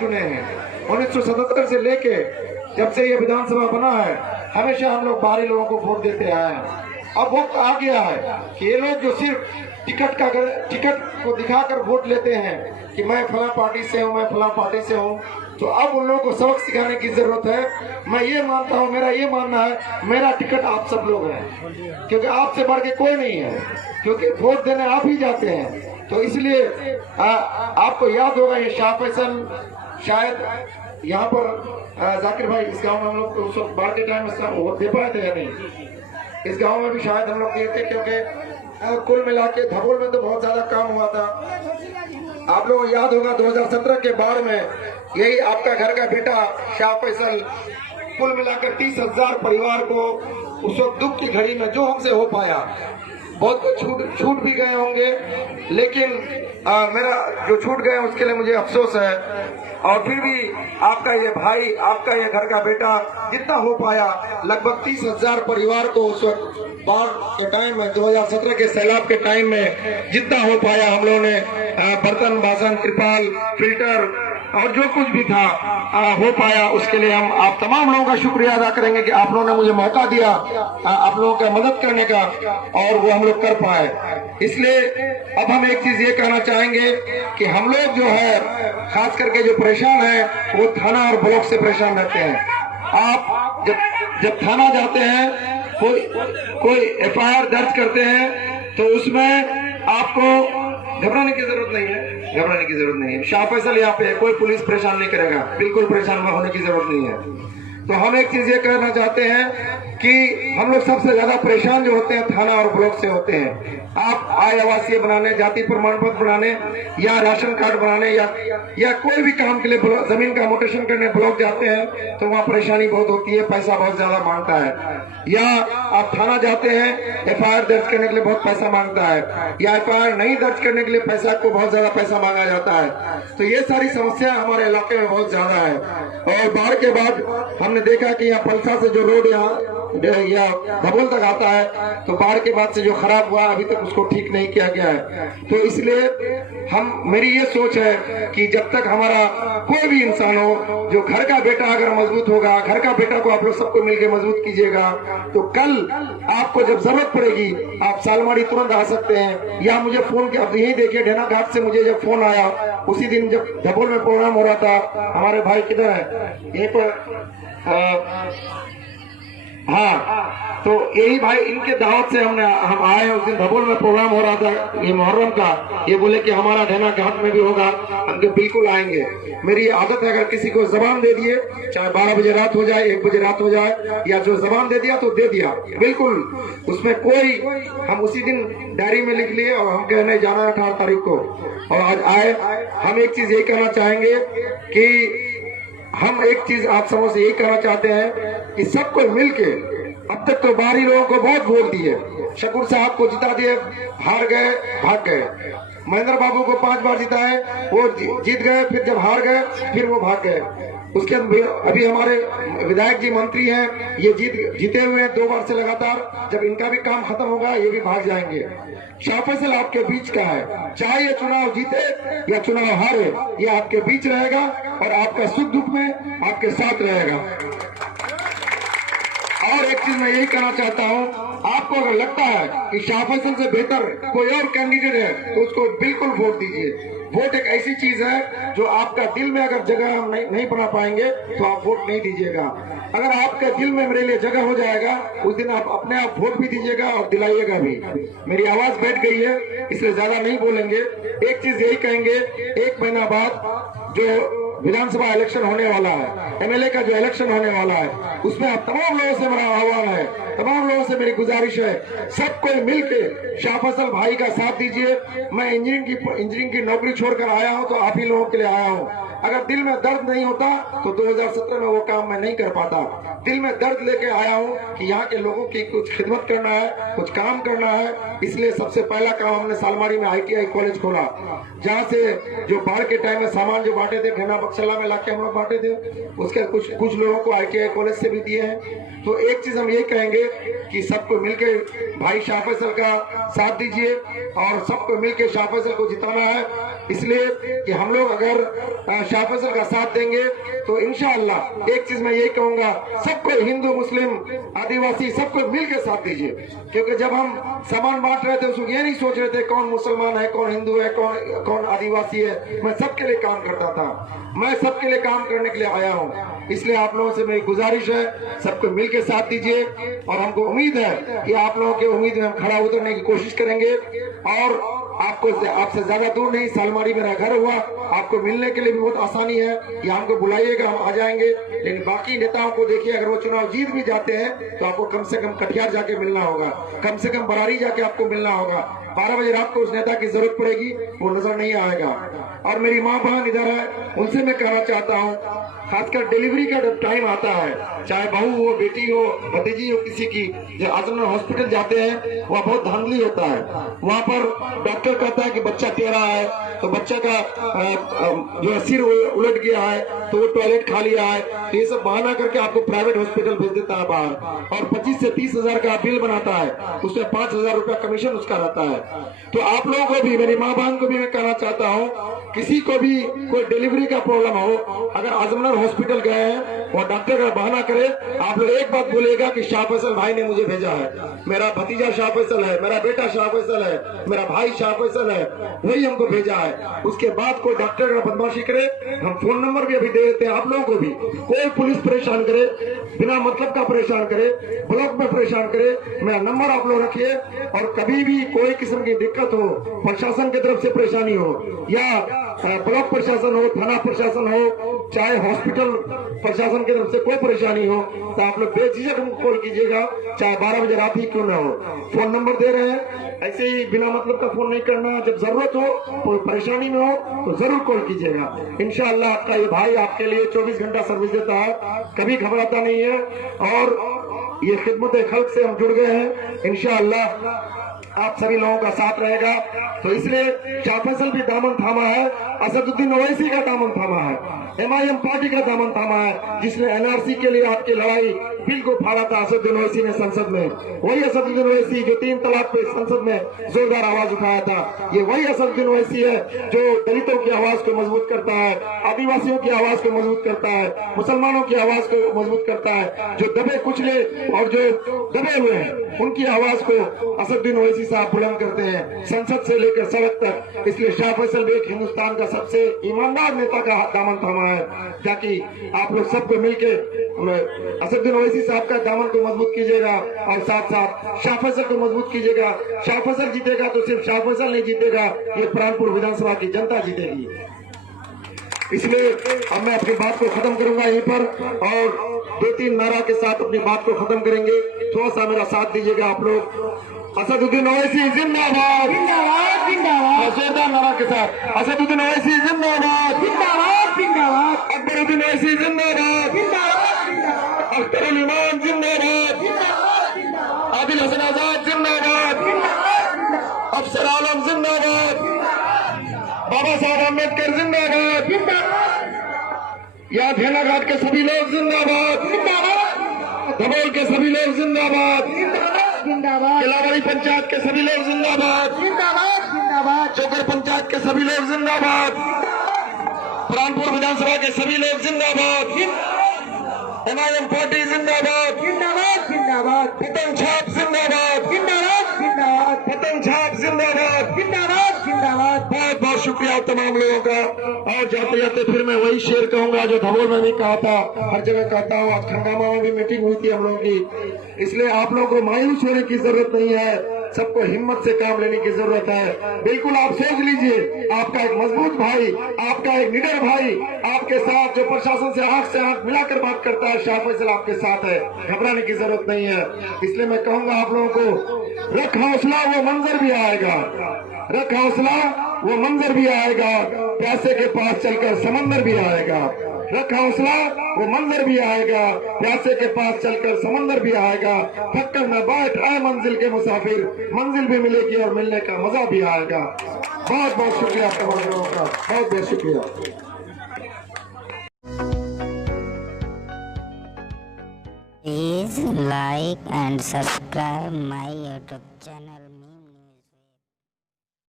चुने हैं। 1977 से लेके जब से ये विधानसभा बना है हमेशा हम लोग बाहरी लोगों को वोट देते आए हैं। अब वक्त आ गया है कि ये लोग जो सिर्फ टिकट को दिखाकर वोट लेते हैं कि मैं फला पार्टी से हूँ, मैं फला पार्टी से हूँ, तो अब उन लोगों को सबक सिखाने की जरूरत है। मैं ये मानता हूँ, मेरा ये मानना है, मेरा टिकट आप सब लोग हैं, क्योंकि आपसे बढ़ के कोई नहीं है, क्योंकि वोट देने आप ही जाते हैं। तो इसलिए आपको याद होगा ये शाह फैसल शायद यहाँ पर जाकिर भाई इस गांव में हम लोग उस वक्त बाढ़ के टाइम में वोट दे पाए थे या नहीं? इस गांव में भी शायद हम लोग दिए थे, क्योंकि कुल मिला के धबोल में तो बहुत ज्यादा काम हुआ था। आप लोगों को याद होगा 2017 के बाढ़ में यही आपका घर का बेटा शाह फैसल कुल मिलाकर 30,000 परिवार को उस वक्त दुख की घड़ी में जो हमसे हो पाया, बहुत कुछ छूट भी गए होंगे, लेकिन मेरा जो छूट गए उसके लिए मुझे अफसोस है। और फिर भी आपका ये भाई, आपका ये घर का बेटा जितना हो पाया, लगभग 30,000 परिवार को उस वक्त बाढ़ के टाइम में 2017 के सैलाब के टाइम में जितना हो पाया हम लोगों ने बर्तन बासन त्रिपाल फिल्टर और जो कुछ भी था हो पाया, उसके लिए हम आप तमाम लोगों का शुक्रिया अदा करेंगे कि आप लोगों ने मुझे मौका दिया आप लोगों का मदद करने का, और वो हम लोग कर पाए। इसलिए अब हम एक चीज ये कहना चाहेंगे कि हम लोग जो है खास करके जो परेशान है वो थाना और ब्लॉक से परेशान रहते हैं। आप जब थाना जाते हैं, कोई एफआईआर दर्ज करते हैं, तो उसमें आपको घबराने की जरूरत नहीं है, घबराने की जरूरत नहीं है। शाह फैसल यहाँ पे है, कोई पुलिस परेशान नहीं करेगा, बिल्कुल परेशान होने की जरूरत नहीं है। तो हम एक चीज ये कहना चाहते हैं कि हम लोग सबसे ज्यादा परेशान जो होते हैं थाना और ब्लॉक से होते हैं। आप आय आवासीय बनाने, जाति प्रमाण पत्र बनाने या राशन कार्ड बनाने या कोई भी काम के लिए जमीन का म्यूटेशन करने ब्लॉक जाते हैं तो वहाँ परेशानी बहुत होती है, पैसा बहुत ज्यादा मांगता है। या आप थाना जाते हैं, एफआईआर दर्ज करने के लिए बहुत पैसा मांगता है, या एफआईआर नहीं दर्ज करने के लिए पैसा को बहुत ज्यादा पैसा मांगा जाता है। तो ये सारी समस्या हमारे इलाके में बहुत ज्यादा है। और बाढ़ के बाद हमने देखा कि यहाँ पलसा से जो रोड यहाँ या धबोल तक आता है, तो बाढ़ के बाद से जो खराब हुआ अभी तक उसको ठीक नहीं किया गया है। तो इसलिए मेरी ये सोच है कि जब तक हमारा कोई भी इंसान हो, जो घर का बेटा अगर मजबूत होगा, घर का बेटा को आप लोग सबको मिलकर मजबूत कीजिएगा, तो कल आपको जब जरूरत पड़ेगी आप सालमाड़ी तुरंत आ सकते हैं। या मुझे फोन किया, अब यही देखिए ढेना घाट से मुझे जब फोन आया उसी दिन जब धबोल में प्रोग्राम हो रहा था, हमारे भाई किधर है यहीं पर, हाँ, तो यही भाई इनके दावत से हम आए हैं। उस दिन धबोल में प्रोग्राम हो रहा था ये मुहर्रम का, ये बोले कि हमारा ढेना घाट में भी होगा, हम बिल्कुल आएंगे। मेरी आदत है अगर किसी को जबान दे दिए, चाहे 12 बजे रात हो जाए, 1 बजे रात हो जाए, या जो जबान दे दिया तो दे दिया, बिल्कुल उसमें कोई, हम उसी दिन डायरी में लिख लिए और हम कहने जाना है 18 तारीख को, और आज आए। हम एक चीज यही कहना चाहेंगे कि हम एक चीज आप समझ से यही कहना चाहते हैं कि सबको मिलके, अब तक तो बाहरी लोगों को बहुत वोट दिए, शकूर साहब को जिता दिए, हार गए, भाग गए। महेंद्र बाबू को 5 बार जिताए, वो जीत गए, फिर जब हार गए फिर वो भाग गए। उसके अभी हमारे विधायक जी मंत्री हैं, ये जीते हुए हैं 2 बार से लगातार। जब इनका भी काम खत्म होगा ये भी भाग जाएंगे। शाह फैसल आपके बीच का है, चाहे ये चुनाव जीते या चुनाव हारे, ये आपके बीच रहेगा और आपका सुख दुख में आपके साथ रहेगा। और एक चीज मैं यही कहना चाहता हूँ, आपको अगर लगता है कि शाह फैसल से बेहतर कोई और कैंडिडेट है तो उसको बिल्कुल वोट दीजिए। वोट एक ऐसी चीज है जो आपका दिल में अगर जगह हम नहीं बना पाएंगे तो आप वोट नहीं दीजिएगा। अगर आपके दिल में मेरे लिए जगह हो जाएगा उस दिन आप अपने आप वोट भी दीजिएगा और दिलाइएगा भी। मेरी आवाज बैठ गई है इसलिए ज्यादा नहीं बोलेंगे। एक चीज यही कहेंगे, 1 महीना बाद जो विधानसभा इलेक्शन होने वाला है, एमएलए का जो इलेक्शन होने वाला है, उसमें आप तमाम लोगों से मेरा आह्वान है, तमाम लोगों से मेरी गुजारिश है, सबको मिलके शाह फैसल भाई का साथ दीजिए। मैं इंजीनियरिंग की नौकरी छोड़कर आया हूं तो आप ही लोगों के लिए आया हूं। अगर दिल में दर्द नहीं होता तो 2017 में वो काम मैं नहीं कर पाता। दिल में दर्द लेके आया हूँ कि यहाँ के लोगों की कुछ खिदमत करना है, कुछ काम करना है। इसलिए सबसे पहला काम हमने सालमाड़ी में ITI कॉलेज खोला, जहाँ से जो बाढ़ के टाइम में सामान जो बांटे थे घेना बक्सला में लाके हम लोग बांटे थे, उसके कुछ लोगों को ITI कॉलेज से भी दिए हैं। तो एक चीज हम यही कहेंगे कि सबको मिलकर भाई शाह फैसल का साथ दीजिए और सबको मिलकर शाह फैसल को जिताना है। इसलिए कि हम लोग अगर शाह फैसल का साथ देंगे तो इंशाअल्लाह एक चीज मैं यही कहूंगा, सबको हिंदू मुस्लिम आदिवासी सबको मिलकर साथ दीजिए। क्योंकि जब हम सामान बांट रहे थे उसको ये नहीं सोच रहे थे कौन मुसलमान है, कौन हिंदू है, कौन आदिवासी है। मैं सबके लिए काम करता था, मैं सबके लिए काम करने के लिए आया हूँ। इसलिए आप लोगों से मेरी गुजारिश है, सबको मिलकर साथ दीजिए और हमको उम्मीद है कि आप लोगों की उम्मीद में हम खड़ा उतरने की कोशिश करेंगे। और आपसे ज्यादा दूर नहीं, सालमारी मेरा घर हुआ, आपको मिलने के लिए भी बहुत आसानी है। या हमको बुलाइएगा, हम आ जाएंगे। लेकिन बाकी नेताओं को देखिए, अगर वो चुनाव जीत भी जाते हैं तो आपको कम से कम कटिहार जाके मिलना होगा, कम से कम बरारी जाके आपको मिलना होगा। 12 बजे रात को उस नेता की जरूरत पड़ेगी, वो नजर नहीं आएगा। और मेरी माँ बहन इधर है, उनसे मैं कहना चाहता हूँ, खासकर डिलीवरी का जब टाइम आता है, चाहे बहू हो, बेटी हो, भतीजी हो, किसी की, जब आजमगढ़ हॉस्पिटल जाते हैं वहाँ बहुत धांधली होता है। वहाँ पर डॉक्टर कहता है कि बच्चा टेढ़ा है, तो बच्चा का जो सिर उलट गया है, तो वो टॉयलेट खा लिया है, तो ये सब बहाना करके आपको प्राइवेट हॉस्पिटल भेज देता है बाहर, और 25 से 30 हजार का बिल बनाता है, उसमें 5,000 रुपया कमीशन उसका रहता है। तो आप लोगों को भी, मेरी माँ बहन को भी मैं कहना चाहता हूँ, किसी को भी कोई डिलीवरी का प्रॉब्लम हो, अगर आजमगढ़ हॉस्पिटल गए हैं और डॉक्टर का बहाना करे, आप लोग एक बात बोलेगा कि शाह फैसल भाई ने मुझे भेजा है, मेरा भतीजा शाह फैसल है, मेरा बेटा शाह फैसल है, मेरा भाई शाह फैसल है, वही हमको भेजा है। उसके बाद कोई डॉक्टर का बदमाशी करे, हम फोन नंबर भी अभी दे देते हैं आप लोगों को भी। कोई पुलिस परेशान करे, बिना मतलब का परेशान करे, ब्लॉक में परेशान करे, मेरा नंबर आप लोग रखिए। और कभी भी कोई किस्म की दिक्कत हो, प्रशासन की तरफ से परेशानी हो, या ब्लॉक प्रशासन हो, थाना प्रशासन हो, चाहे हॉस्पिटल प्रशासन की तरफ से कोई परेशानी हो, तो आप लोग बेझिझक हमको कॉल कीजिएगा, चाहे 12 बजे रात ही क्यों ना हो। फोन नंबर दे रहे हैं, ऐसे ही बिना मतलब का फोन नहीं करना। जब जरूरत हो, कोई परेशानी में हो तो जरूर कॉल कीजिएगा। इंशाअल्लाह आपका ये भाई आपके लिए 24 घंटा सर्विस देता है, कभी घबराता नहीं है। और ये खिदमत खल्क से हम जुड़ गए हैं, इंशाअल्लाह आप सभी लोगों का साथ रहेगा। तो इसलिए शाह फैसल भी दामन थामा है, असदुद्दीन ओवैसी का दामन थामा है, MIM पार्टी का दामन थामा है, जिसने NRC के लिए आपकी लड़ाई बिल को फाड़ा था असदुद्दीन ओवैसी ने संसद में। वही असदुद्दीन ओवैसी जो 3 तलाक पे संसद में जोरदार आवाज उठाया था, ये वही असदुद्दीन ओवैसी है जो दलितों की आवाज को मजबूत करता है, आदिवासियों की आवाज को मजबूत करता है, मुसलमानों की आवाज को मजबूत करता है, जो दबे कुचले और जो दबे हुए हैं उनकी आवाज को असदुद्दीन ओवैसी साहब बुलंद करते हैं, संसद से लेकर सड़क तक। इसलिए शाह फैसल भी एक हिंदुस्तान का सबसे ईमानदार नेता का दामन थामा है, ताकि आप लोग सबको मिलकर असदुद्दीन ओवैसी साहब का दामन को मजबूत कीजिएगा और साथ साथ शाह फैसल को मजबूत कीजिएगा। शाह फैसल जीतेगा तो सिर्फ शाह फैसल नहीं जीतेगा, ये प्राणपुर विधानसभा की जनता जीतेगी। इसलिए अब मैं अपनी बात को खत्म करूंगा यहीं पर, और 2-3 नारा के साथ अपनी बात को खत्म करेंगे। थोड़ा सा मेरा साथ दीजिएगा आप लोग। असदुद्दीन ओवैसी जिंदाबाद, जिंदाबाद, जिंदाबाद। जोरदार नारा के साथ, असदुद्दीन ओवैसी जिंदाबाद, जिंदाबाद, जिंदाबाद। अकबरुद्दीन ओवैसी जिंदाबाद, जिंदाबाद, जिंदाबाद। अख्तरुल इमान जिंदाबाद, जिंदाबाद, जिंदाबाद। आदिल हसन आजाद जिंदाबाद, जिंदाबाद, जिंदाबाद। अफसर आलम जिंदाबाद, बाबा साहब अम्बेडकर जिंदाबाद, जिंदाबाद। यहाँ भेलाघाट के सभी लोग जिंदाबाद, जिंदाबाद। धबोल के सभी लोग जिंदाबाद, जिंदाबाद, जिंदाबाद। किलावाड़ी पंचायत के सभी लोग जिंदाबाद, जिंदाबाद, जिंदाबाद। चोकर पंचायत के सभी लोग जिंदाबाद, प्राणपुर विधानसभा के सभी लोग जिंदाबाद, MIM पार्टी जिंदाबाद, जिंदाबाद, जिंदाबाद। पतंग छाप जिंदाबाद, जिंदाबाद, जिंदाबाद। पतंग छाप जिंदाबाद, जिंदाबाद, जिंदाबाद। बहुत बहुत शुक्रिया आप तमाम लोगों का। और जाते जाते फिर मैं वही शेर कहूंगा जो धबोल में भी कहा था, हर जगह कहता हूँ। आज खंडामा में भी मीटिंग हुई थी हम लोगों की। इसलिए आप लोगों को मायूस होने की जरूरत नहीं है, सबको हिम्मत से काम लेने की जरूरत है। बिल्कुल आप सोच लीजिए, आपका एक मजबूत भाई, आपका एक निडर भाई आपके साथ, जो प्रशासन से आंख मिलाकर बात करता है, शाह फैसल आपके साथ है, घबराने की जरूरत नहीं है। इसलिए मैं कहूंगा आप लोगों को, रख हौसला, वो मंजर भी आएगा, रख हौसला, वो मंजर भी आएगा, प्यासे के पास चलकर समंदर भी आएगा। रख हौसला, वो मंजर भी आएगा, प्यासे के पास चलकर समंदर भी आएगा। थक कर न बैठ आए मंजिल के मुसाफिर, मंजिल भी मिलेगी और मिलने का मजा भी आएगा। बहुत बहुत शुक्रिया आप तमाम लोगों का, बहुत बहुत शुक्रिया। Please like and subscribe my YouTube channel.